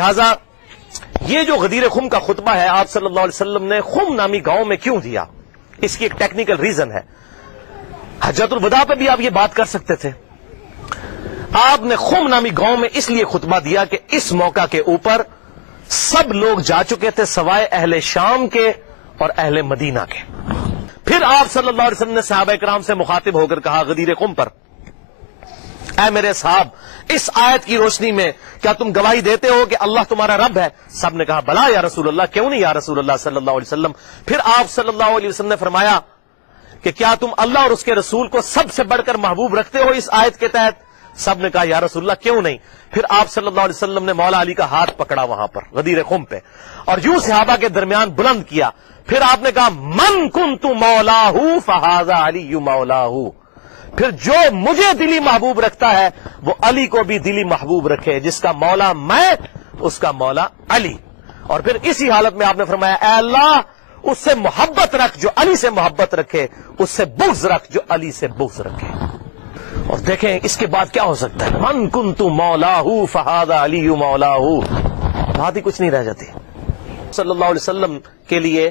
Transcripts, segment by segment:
لہذا یہ جو غدیر خم کا خطبہ ہے آپ صلی اللہ علیہ وسلم نے خم نامی گاؤں میں کیوں دیا، اس کی ایک ٹیکنیکل ریزن ہے۔ حجۃ الوداع پہ بھی آپ یہ بات کر سکتے تھے، آپ نے خم نامی گاؤں میں اس لیے خطبہ دیا کہ اس موقع کے اوپر سب لوگ جا چکے تھے سوائے اہل شام کے اور اہل مدینہ کے۔ پھر آپ صلی اللہ علیہ وسلم نے صحابہ کرام سے مخاطب ہو کر کہا غدیر خم پر، اے میرے صاحب اس آیت کی روشنی میں کیا تم گواہی دیتے ہو کہ اللہ تمہارا رب ہے؟ سب نے کہا بلا یا رسول اللہ، کیوں نہیں یا رسول اللہ صلی اللہ علیہ وسلم۔ پھر آپ صلی اللہ علیہ وسلم نے فرمایا کہ کیا تم اللہ اور اس کے رسول کو سب سے بڑھ کر محبوب رکھتے ہو اس آیت کے تحت؟ سب نے کہا یا رسول اللہ کیوں نہیں۔ پھر آپ صلی اللہ علیہ وسلم نے مولا علی کا ہاتھ پکڑا وہاں پر غدیر خم پہ اور یوں صحابہ کے درمیان بلند کیا۔ پھر آپ نے کہا من کنت مولاہ فہذا علی مولاہ، پھر جو مجھے دلی محبوب رکھتا ہے وہ علی کو بھی دلی محبوب رکھے، جس کا مولا میں اس کا مولا علی۔ اور پھر اسی حالت میں آپ نے فرمایا اے اللہ اس سے محبت رکھ جو علی سے محبت رکھے، اس سے بغض رکھ جو علی سے بغض رکھے۔ اور دیکھیں اس کے بعد کیا ہو سکتا ہے، من کنت مولاہ فہذا علی مولاہ، بات ہی کچھ نہیں رہ جاتی۔ صلی اللہ علیہ وسلم کے لیے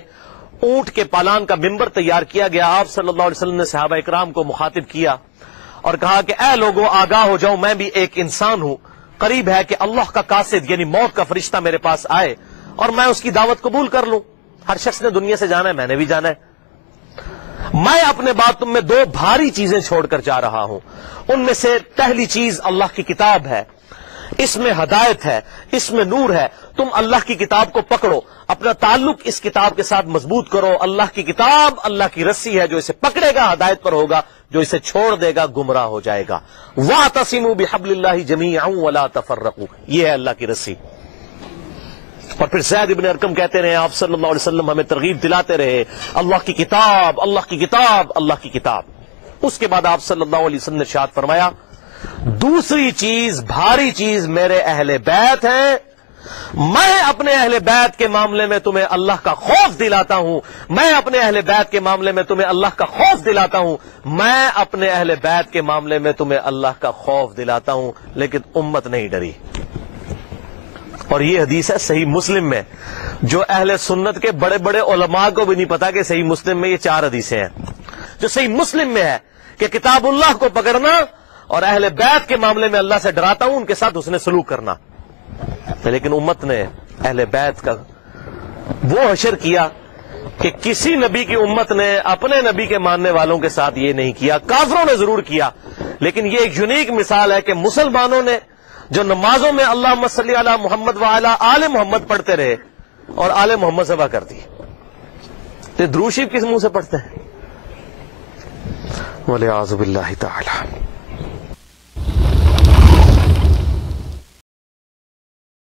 اونٹ کے پالان کا ممبر تیار کیا گیا۔ آپ صلی اللہ علیہ وسلم نے صحابہ اکرام کو مخاطب کیا اور کہا کہ اے لوگوں آگاہ ہو جاؤ، میں بھی ایک انسان ہوں، قریب ہے کہ اللہ کا قاصد یعنی موت کا فرشتہ میرے پاس آئے اور میں اس کی دعوت قبول کر لوں۔ ہر شخص نے دنیا سے جانا ہے، میں نے بھی جانا ہے۔ میں اپنے بعد تم میں دو بھاری چیزیں چھوڑ کر جا رہا ہوں، ان میں سے پہلی چیز اللہ کی کتاب ہے، اس میں ہدایت ہے، اس میں نور ہے۔ تم اللہ کی کتاب کو پکڑو، اپنا تعلق اس کتاب کے ساتھ مضبوط کرو۔ اللہ کی کتاب اللہ کی رسی ہے، جو اسے پکڑے گا ہدایت پر ہوگا، جو اسے چھوڑ دے گا گمراہ ہو جائے گا۔ وَاعْتَصِمُوا بِحَبْلِ اللَّهِ جَمِيعًا وَلَا تَفَرَّقُوا، یہ ہے اللہ کی رسی۔ اور پھر زید ابن ارقم کہتے رہے آپ صلی اللہ علیہ وسلم ہمیں ترغیب دلاتے رہے اللہ کی کتاب اللہ کی کتاب اللہ کی کتاب۔ اس کے بعد آپ صلی اللہ علیہ وسلم نے ارشاد فرمایا دوسری چیز بھاری چیز میرے اہل بیت ہیں، میں اپنے اہل بیت کے معاملے میں تمہیں اللہ کا خوف دلاتا ہوں، میں اپنے اہل بیت کے معاملے میں تمہیں اللہ کا خوف دلاتا ہوں، میں اپنے اہل بیت کے معاملے میں تمہیں اللہ کا خوف دلاتا ہوں، لیکن امت نہیں ڈری۔ اور یہ حدیث ہے صحیح مسلم میں، جو اہل سنت کے بڑے بڑے علماء کو بھی نہیں پتا کہ صحیح مسلم میں یہ 4 حدیثیں ہیں، جو صحیح مسلم میں ہے کہ کتاب اللہ کو پکڑنا اور اہل بیت کے معاملے میں اللہ سے ڈراتا ہوں، ان کے ساتھ حسن سلوک کرنا۔ لیکن امت نے اہل بیت کا وہ حشر کیا کہ کسی نبی کی امت نے اپنے نبی کے ماننے والوں کے ساتھ یہ نہیں کیا، کافروں نے ضرور کیا، لیکن یہ ایک یونیک مثال ہے کہ مسلمانوں نے جو نمازوں میں اللہم صلی علی محمد وعلی آل محمد پڑھتے رہے اور آل محمد ذبح کر دی، تو درود شریف کس منہ سے پڑھتے ہیں؟ وَلِعَاذُ بِاللَّهِ تَعَالَى۔